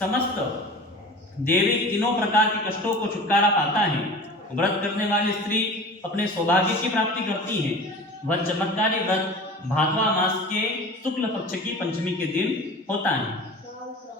समस्त देवी तीनों प्रकार के कष्टों को छुटकारा पाता है। व्रत करने वाली स्त्री अपने सौभाग्य की प्राप्ति करती है। वह चमत्कारी व्रत भादवा मास के शुक्ल पक्ष की पंचमी के दिन होता है।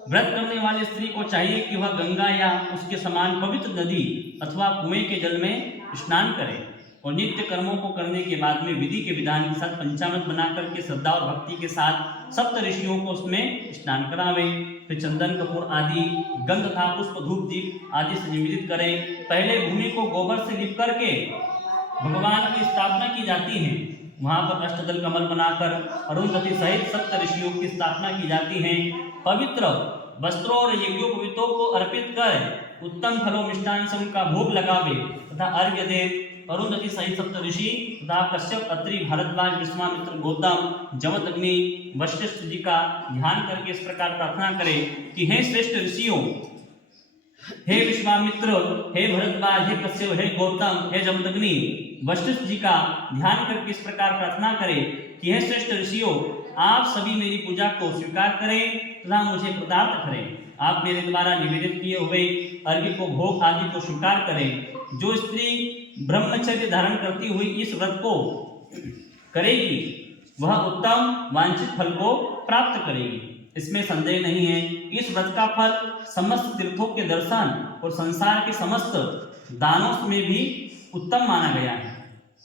व्रत करने वाली स्त्री को चाहिए कि वह गंगा या उसके समान पवित्र नदी अथवा कुएं के जल में स्नान करे और नित्य कर्मों को करने के बाद में विधि के विधान के साथ पंचामृत बना करके श्रद्धा और भक्ति के साथ सप्त ऋषियों को उसमें स्नान करावे। फिर चंदन कपूर आदि गंध तथा पुष्प धूप दीप आदि से निवेदित करें। पहले भूमि को गोबर से लिप करके भगवान की स्थापना की जाती है। वहां पर अष्टदल कमल बनाकर अरुंधति सहित सप्त ऋषियों की स्थापना की जाती है। पवित्र वस्त्रों और यज्ञोपवीतों को अर्पित कर उत्तम फलों मिष्टान से उनका भोग लगावे तथा अर्घ्य दे। अरुंधति सहित सप्त ऋषि तथा कश्यप, अत्रि, भारद्वाज, विश्वामित्र, गौतम, जमदग्नि, वशिष्ठ जी का ध्यान करके इस प्रकार प्रार्थना करें कि हे श्रेष्ठ ऋषियों, हे विश्वामित्र, हे भरद्वाज, हे कश्यप, हे गौतम, हे जमदग्नि, वशिष्ठ जी का ध्यान करके इस प्रकार प्रार्थना करें कि हे श्रेष्ठ ऋषियों, आप सभी मेरी पूजा को स्वीकार करें तथा मुझे कृतार्थ करें। आप मेरे द्वारा निवेदित किए हुए अर्घ्य को, भोग आदि को स्वीकार करें। जो स्त्री ब्रह्मचर्य धारण करती हुई इस व्रत को करेगी वह उत्तम वांछित फल को प्राप्त करेगी, इसमें संदेह नहीं है। इस व्रत का फल समस्त तीर्थों के दर्शन और संसार के समस्त दानों में भी उत्तम माना गया है।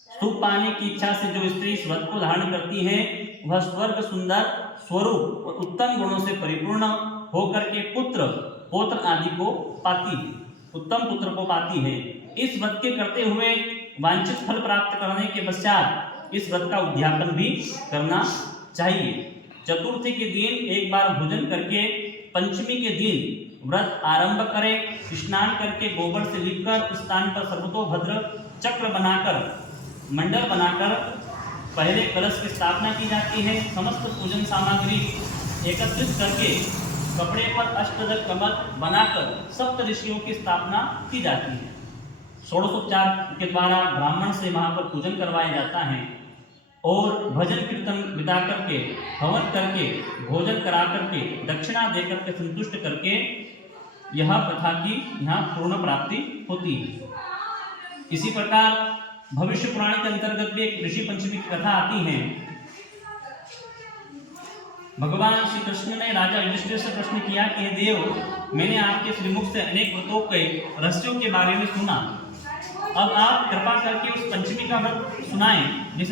सुख पाने की इच्छा से जो स्त्री इस व्रत को धारण करती है वह स्वर्ग सुंदर स्वरूप और उत्तम गुणों से परिपूर्ण होकर के पुत्र पौत्र आदि को पाती है, उत्तम पुत्र को पाती है। इस व्रत के करते हुए वांछित फल प्राप्त करने के पश्चात इस व्रत का उद्यापन भी करना चाहिए। चतुर्थी के दिन एक बार भोजन करके पंचमी के दिन व्रत आरंभ करें। स्नान करके गोबर से लिपकर उस स्थान पर सर्वतोभद्र चक्र बनाकर मंडल बनाकर पहले कलश की स्थापना की जाती है। समस्त पूजन सामग्री एकत्रित करके कपड़े पर अष्टदल कमल बनाकर सप्त ऋषियों की स्थापना की जाती है। षोडशोपचार के द्वारा ब्राह्मण से वहां पर पूजन करवाया जाता है और भजन कीर्तन बिता करके, हवन करके, भोजन करा करके, दक्षिणा दे करके, संतुष्ट करके यह प्रथा की यहाँ पूर्ण प्राप्ति होती है। इसी प्रकार भविष्य पुराण के अंतर्गत भी एक ऋषि पंचमी की कथा आती है। भगवान श्री कृष्ण ने राजा युधिष्ठिर से प्रश्न किया कि हे देव, मैंने आपके श्रीमुख से अनेक व्रतों के रहस्यों के बारे में सुना। अब आप कृपा करके उस पंचमी का व्रत सुनाएं जिसे